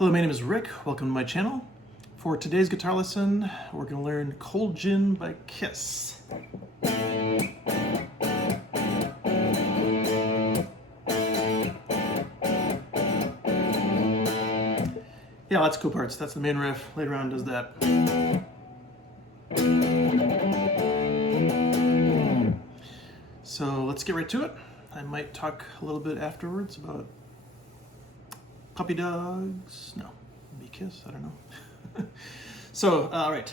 Hello, my name is Rick. Welcome to my channel. For today's guitar lesson, we're going to learn Cold Gin by Kiss. Yeah, lots of cool parts. That's the main riff. Later on does that. So let's get right to it. I might talk a little bit afterwards about puppy dogs. No, maybe Kiss, I don't know. So, all right.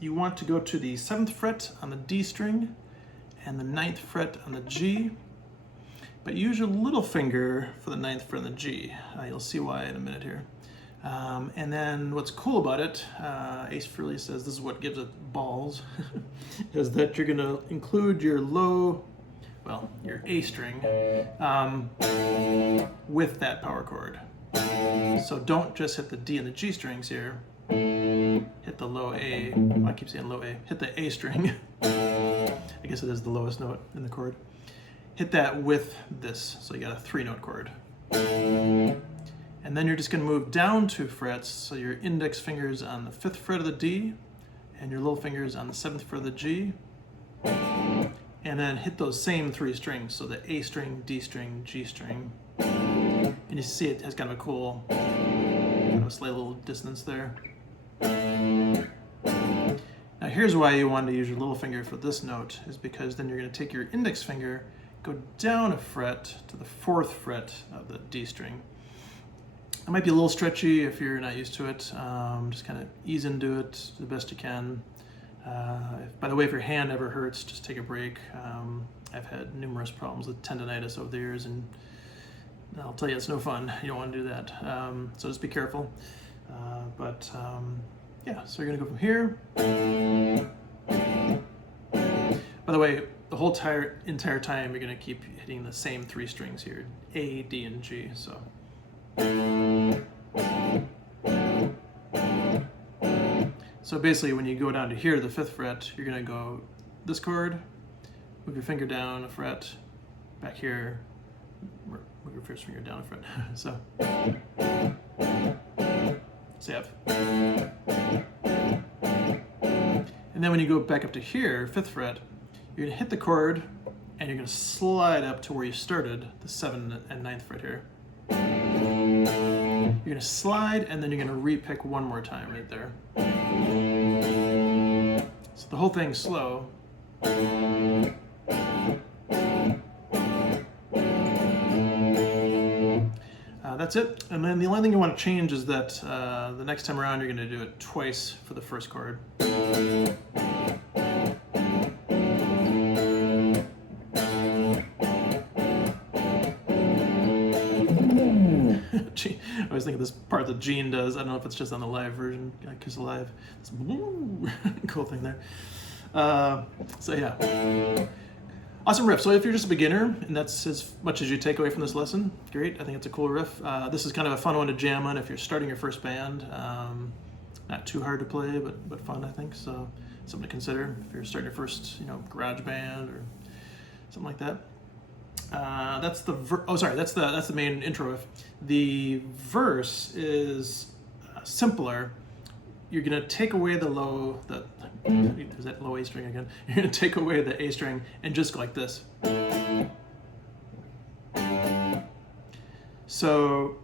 You want to go to the 7th fret on the D string and the 9th fret on the G, but use your little finger for the 9th fret on the G. You'll see why in a minute here. And then what's cool about it, Ace Frehley says this is what gives it balls, is that you're gonna include your low, well, your A string with that power chord. So don't just hit the D and the G strings here, hit the low A, well, I keep saying low A, hit the A string, I guess it is the lowest note in the chord. Hit that with this, so you got a 3-note chord. And then you're just going to move down 2 frets, so your index finger's on the 5th fret of the D, and your little finger's on the 7th fret of the G, and then hit those same 3 strings, so the A string, D string, G string, and you see it has kind of a cool, kind of a slight little dissonance there. Now here's why you want to use your little finger for this note, is because then you're going to take your index finger, go down a fret to the 4th fret of the D string. It might be a little stretchy if you're not used to it. Just kind of ease into it the best you can. By the way, if your hand ever hurts, just take a break. I've had numerous problems with tendonitis over the years, and I'll tell you, it's no fun. You don't want to do that. So just be careful. Yeah, so you're going to go from here. By the way, the whole entire time, you're going to keep hitting the same 3 strings here, A, D, and G. So basically, when you go down to here, the 5th fret, you're going to go this chord, move your finger down a fret, back here, move your first finger down a fret. So F. And then when you go back up to here, 5th fret, you're going to hit the chord, and you're going to slide up to where you started, the 7th and 9th fret here. You're going to slide, and then you're going to re-pick one more time right there. So the whole thing's slow. That's it. And then the only thing you want to change is that the next time around, you're going to do it twice for the first chord. I always think of this part that Gene does. I don't know if it's just on the live version, Kiss Alive. This cool thing there. So yeah, awesome riff. So if you're just a beginner and that's as much as you take away from this lesson, great. I think it's a cool riff. This is kind of a fun one to jam on if you're starting your first band. Not too hard to play, but fun, I think. So something to consider if you're starting your first, garage band or something like that. That's the that's the main intro riff. The verse is simpler. You're gonna take away the low, there's that low A string again. You're gonna take away the A string and just go like this. So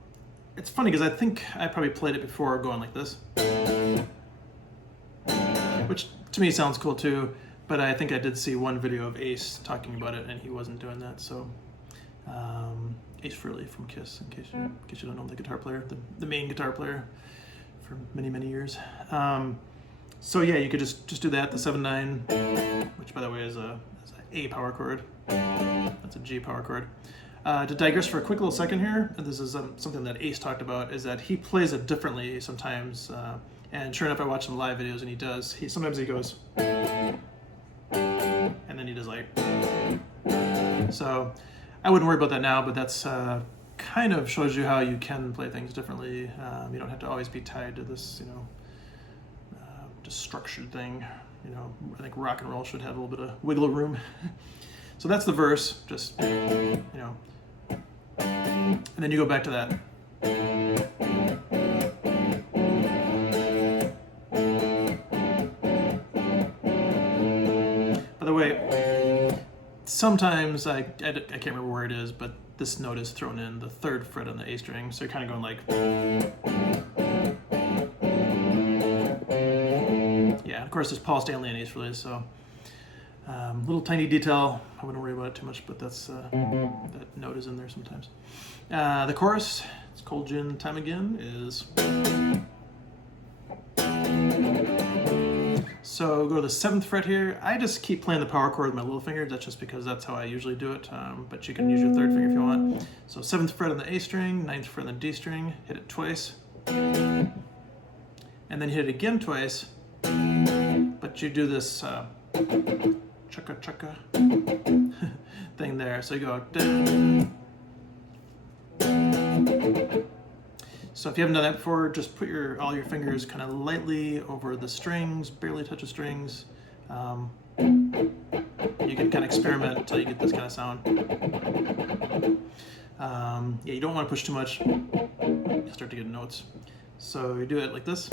it's funny because I think I probably played it before going like this, which to me sounds cool too. But I think I did see one video of Ace talking about it, and he wasn't doing that. So, Ace Frehley from Kiss, in case you don't know, the guitar player, the main guitar player for many, many years. So yeah, you could just do that, the 7/9, which by the way is a A power chord. That's a G power chord. To digress for a quick little second here, and this is something that Ace talked about, is that he plays it differently sometimes. And sure enough, I watch some live videos, and he does. Sometimes he goes, and then he does like, so I wouldn't worry about that now, but that's kind of shows you how you can play things differently. You don't have to always be tied to this, just structured thing. I think rock and roll should have a little bit of wiggle room. So that's the verse, just, and then you go back to that. sometimes I can't remember where it is, but this note is thrown in the 3rd fret on the A string, so you're kind of going like, yeah. Of course, there's Paul Stanley on Ace Frehley, so little tiny detail. I wouldn't worry about it too much, but that's that note is in there sometimes. The chorus, it's Cold Gin Time Again, is. So go to the 7th fret here. I just keep playing the power chord with my little finger. That's just because that's how I usually do it. But you can use your 3rd finger if you want. So 7th fret on the A string, 9th fret on the D string. Hit it twice, and then hit it again twice. But you do this chukka chukka thing there. So you go. So if you haven't done that before, just put all your fingers kind of lightly over the strings, barely touch the strings. You can kind of experiment until you get this kind of sound. Yeah, you don't want to push too much. You start to get notes. So you do it like this.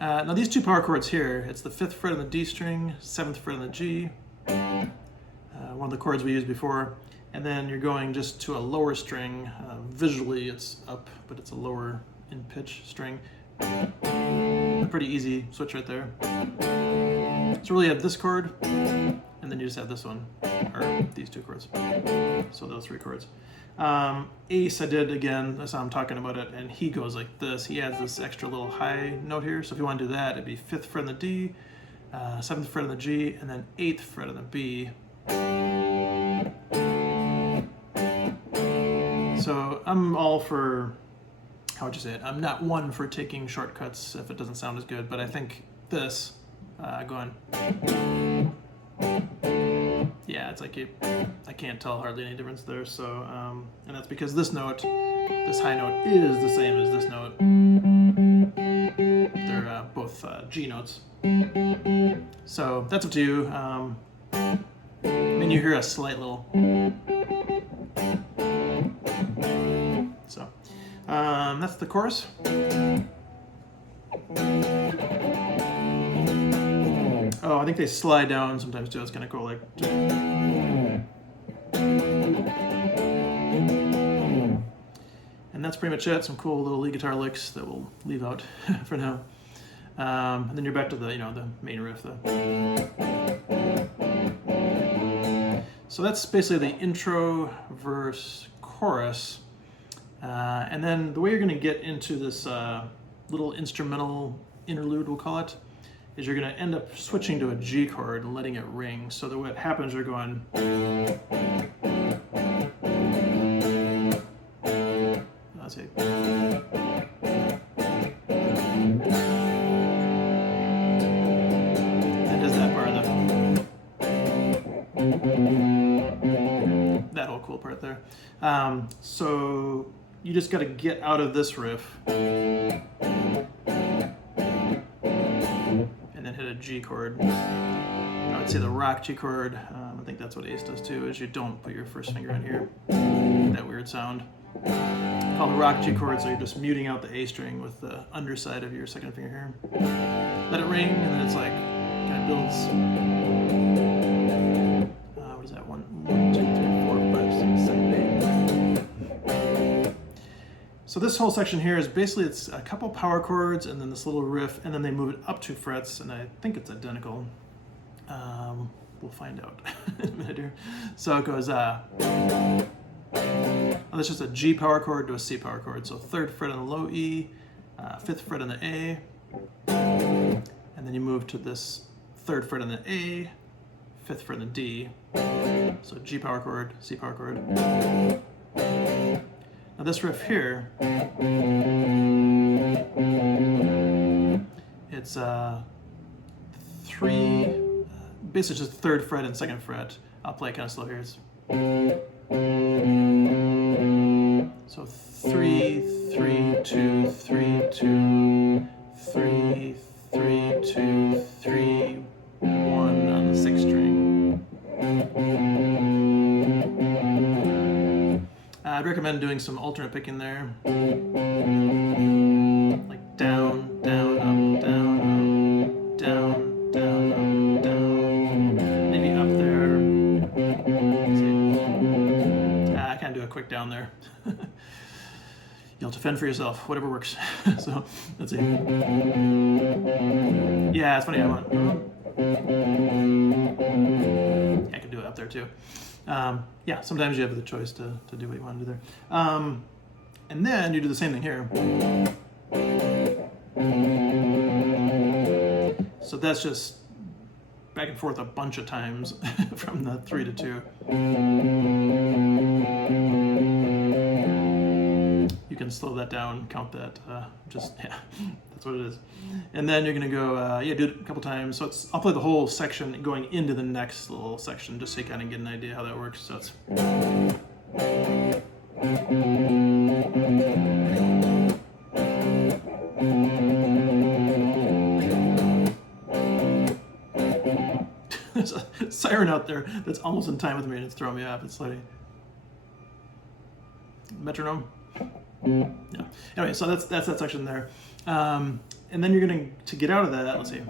Now these 2 power chords here, it's the 5th fret on the D string, 7th fret on the G. One of the chords we used before, and then you're going just to a lower string. Visually it's up, but it's a lower in pitch string. Pretty easy switch right there. So really you have this chord, and then you just have this one, or these 2 chords. So those 3 chords. Ace I did again, I saw him talking about it, and he goes like this. He adds this extra little high note here, so if you want to do that, it'd be 5th fret on the D, 7th fret on the G, and then 8th fret on the B. So I'm all for, how would you say it? I'm not one for taking shortcuts if it doesn't sound as good, but I think this, going, yeah, it's like I can't tell hardly any difference there. So, and that's because this note, this high note is the same as this note. They're both G notes. So that's up to you. And you hear a slight little. So that's the chorus. Oh, I think they slide down sometimes too. It's kind of cool, like. And that's pretty much it. Some cool little lead guitar licks that we'll leave out for now. And then you're back to the the main riff. So that's basically the intro, verse, chorus. And then the way you're going to get into this little instrumental interlude, we'll call it, is you're going to end up switching to a G chord and letting it ring. So that what happens, you're going. Let's see. That does that part of that whole cool part there. So you just got to get out of this riff. Hit a G chord. I would say the rock G chord. I think that's what Ace does too, is you don't put your first finger on here. That weird sound. Called the rock G chord, so you're just muting out the A string with the underside of your second finger here. Let it ring, and then it's like, kind of builds. What is that? 1, 2, 3, 4, 5, 6, 7, 8. So this whole section here is basically, it's a couple power chords and then this little riff, and then they move it up 2 frets, and I think it's identical. We'll find out in a minute here. So it goes, that's just a G power chord to a C power chord. So 3rd fret on the low E, 5th fret on the A, and then you move to this 3rd fret on the A, 5th fret on the D. So G power chord, C power chord. Now this riff here, it's 3, basically just 3rd fret and 2nd fret. I'll play it kind of slow here. It's so 3, 3, 2, 3, 2, 3, 3, 2, 3, 1 on the 6th string. I'd recommend doing some alternate picking there. Like down, down, up, down, up. quick down there. You'll have to fend for yourself, whatever works. So let's see. Yeah, it's funny. I could do it up there too. Yeah, sometimes you have the choice to do what you want to do there. And then you do the same thing here. So that's just back and forth a bunch of times from the 3 to 2. You can slow that down, count that, yeah, that's what it is. And then you're gonna go, do it a couple times. So I'll play the whole section going into the next little section just so you kind of get an idea how that works. So it's... There's a siren out there that's almost in time with me and it's throwing me off. It's like metronome. Yeah. Anyway, so that's that section there. And then you're going to get out of that, let's see.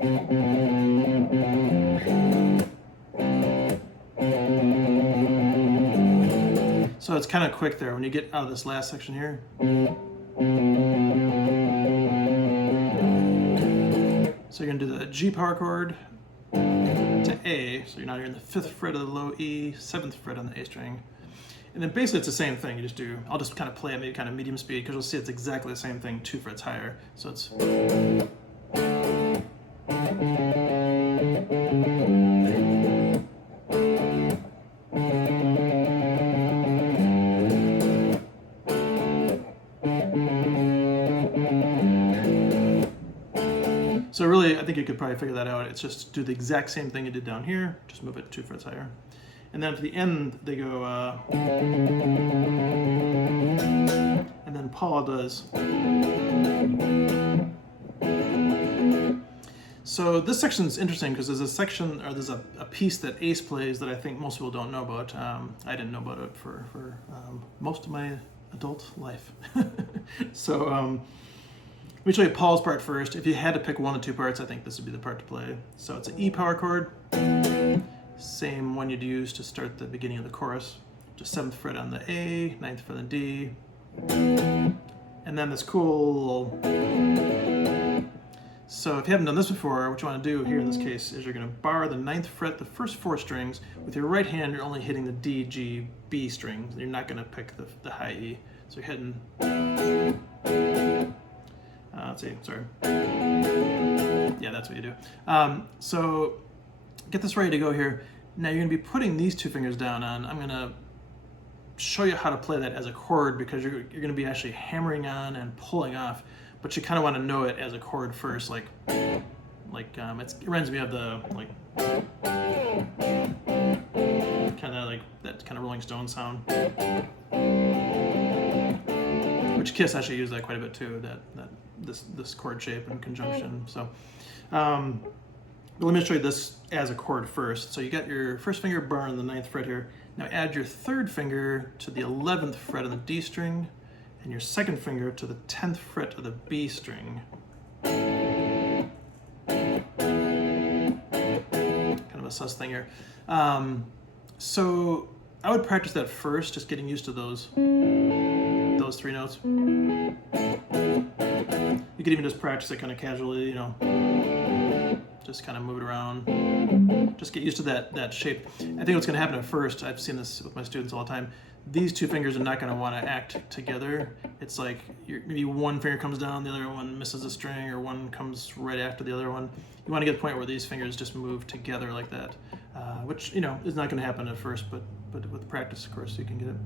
So it's kind of quick there when you get out of this last section here. So you're going to do the G power chord to A, so now you're in the 5th fret of the low E, 7th fret on the A string. And then basically it's the same thing, I'll just kind of play at maybe kind of medium speed because you'll see it's exactly the same thing 2 frets higher. So it's... So really, I think you could probably figure that out. It's just do the exact same thing you did down here, just move it 2 frets higher. And then at the end, they go, and then Paul does. So this section is interesting because there's a section, or there's a piece that Ace plays that I think most people don't know about. I didn't know about it for most of my adult life. So let me show you Paul's part first. If you had to pick one of 2 parts, I think this would be the part to play. So it's an E power chord. Same one you'd use to start the beginning of the chorus. Just 7th fret on the A, 9th fret on the D. And then this cool... So if you haven't done this before, what you want to do here in this case is you're going to bar the 9th fret, the first 4 strings. With your right hand, you're only hitting the D, G, B strings. You're not going to pick the high E. So you're hitting... let's see, sorry. Yeah, that's what you do. So get this ready to go here. Now you're going to be putting these 2 fingers down on. I'm going to show you how to play that as a chord because you're going to be actually hammering on and pulling off, but you kind of want to know it as a chord first, it reminds me of the kind of like that kind of Rolling Stone sound, which Kiss actually used that quite a bit too. This chord shape and conjunction. So. But let me show you this as a chord first. So you got your first finger bar on the 9th fret here. Now add your 3rd finger to the 11th fret on the D string and your 2nd finger to the 10th fret of the B string. Kind of a sus thing here. So I would practice that first, just getting used to those 3 notes. You could even just practice it kind of casually, just kind of move it around, just get used to that shape. I think what's going to happen at first, I've seen this with my students all the time, these 2 fingers are not going to want to act together. It's like maybe one finger comes down, the other one misses a string, or one comes right after the other one. You want to get to the point where these fingers just move together like that, which is not going to happen at first, but with practice, of course, you can get it.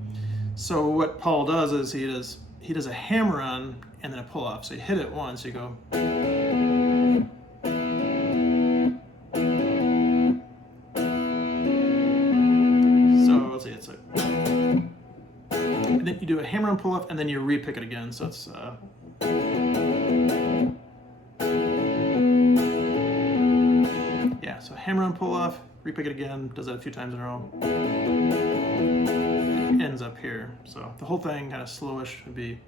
So what Paul does is he does a hammer on and then a pull off. So you hit it once, you go. And then you do a hammer and pull off, and then you re-pick it again. So it's so hammer and pull off, re-pick it again. Does that a few times in a row. It ends up here. So the whole thing kind of slowish would be.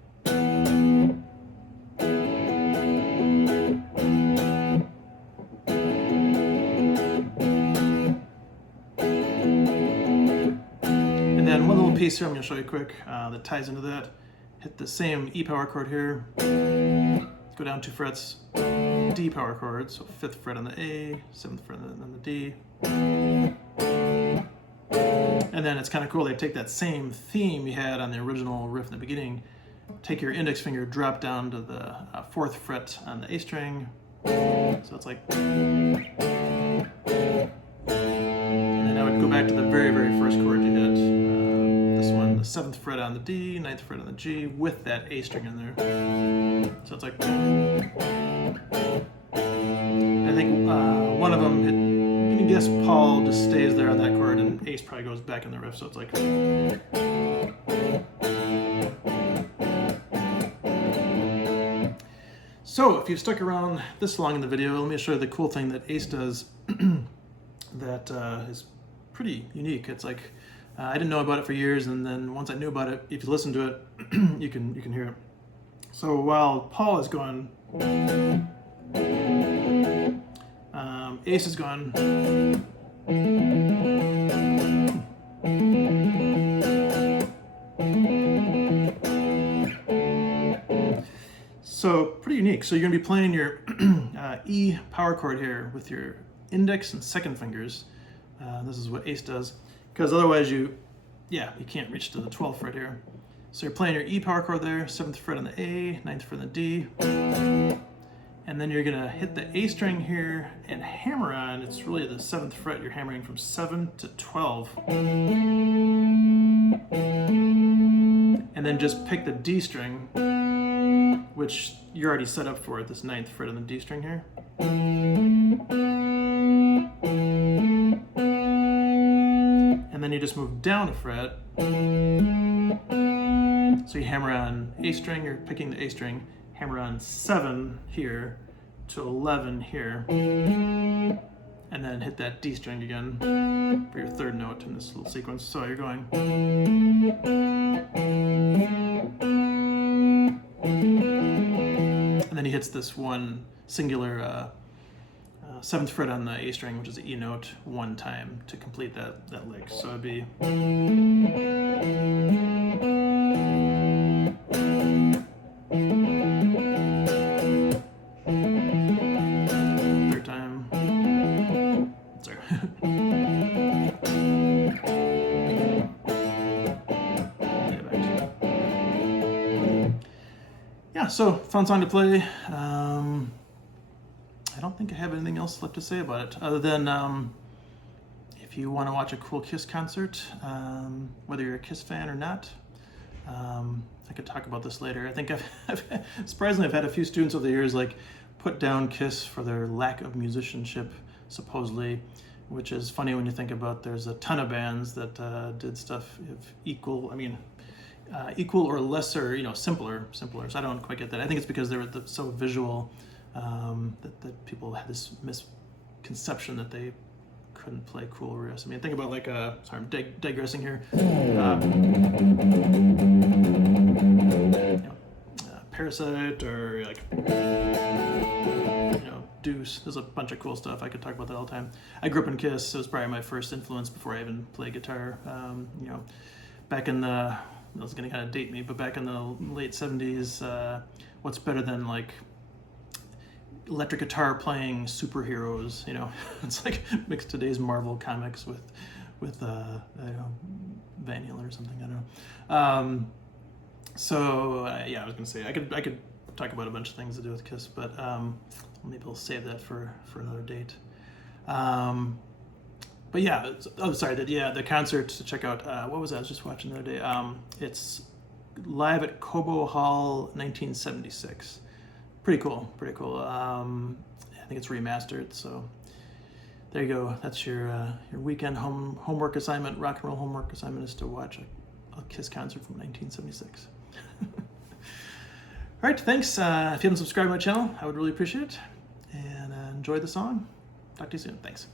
one little piece here I'm going to show you quick that ties into that. Hit the same E power chord here, go down 2 frets, D power chord, so 5th fret on the A, 7th fret on the D. And then it's kind of cool, they take that same theme you had on the original riff in the beginning, take your index finger, drop down to the 4th fret on the A string, so it's like, and then I would go back to the very, very first chord you hit, this one, the 7th fret on the D, 9th fret on the G, with that A string in there. So it's like, I think one of them, you can guess Paul just stays there on that chord and Ace probably goes back in the riff, so it's like. So if you've stuck around this long in the video, let me show you the cool thing that Ace does that is pretty unique. It's like, I didn't know about it for years, and then once I knew about it, if you listen to it, you can hear it. So while Paul is going, Ace is going. So pretty unique. So you're going to be playing your E power chord here with your index and 2nd fingers. This is what Ace does, because otherwise you can't reach to the 12th fret here. So you're playing your E power chord there, 7th fret on the A, 9th fret on the D, and then you're gonna hit the A string here and hammer on, it's really the 7th fret, you're hammering from 7 to 12. And then just pick the D string, which you're already set up for at this 9th fret on the D string here. And then you just move down a fret. So you hammer on A string, you're picking the A string, hammer on 7 here to 11 here, and then hit that D string again for your 3rd note in this little sequence. So you're going. And then he hits this one singular 7th fret on the A string, which is the E note, 1 time to complete that lick. So it'd be. Yeah, so fun song to play. I don't think I have anything else left to say about it, other than if you want to watch a cool Kiss concert, whether you're a Kiss fan or not, I could talk about this later. I think surprisingly, I've had a few students over the years like put down Kiss for their lack of musicianship, supposedly, which is funny when you think about there's a ton of bands that did stuff of equal or lesser, simpler. So I don't quite get that. I think it's because they were so visual that people had this misconception that they couldn't play cool riffs. I mean, think about like sorry, I'm digressing here. Parasite or like Deuce. There's a bunch of cool stuff. I could talk about that all the time. I grew up in Kiss. It was probably my first influence before I even played guitar. Back in the, this is going to kind of date me, but back in the late 70s, what's better than like electric guitar playing superheroes? It's like mix today's Marvel comics with Van Halen or something. I don't know. Yeah, I was gonna say I could talk about a bunch of things to do with Kiss, but maybe we'll save that for another date. But yeah, the concert to check out. What was that? I was just watching the other day. It's live at Cobo Hall, 1976. Pretty cool. I think it's remastered. So there you go. That's your weekend homework assignment. Rock and roll homework assignment is to watch a Kiss concert from 1976. All right, thanks. If you haven't subscribed to my channel, I would really appreciate it. And enjoy the song. Talk to you soon. Thanks.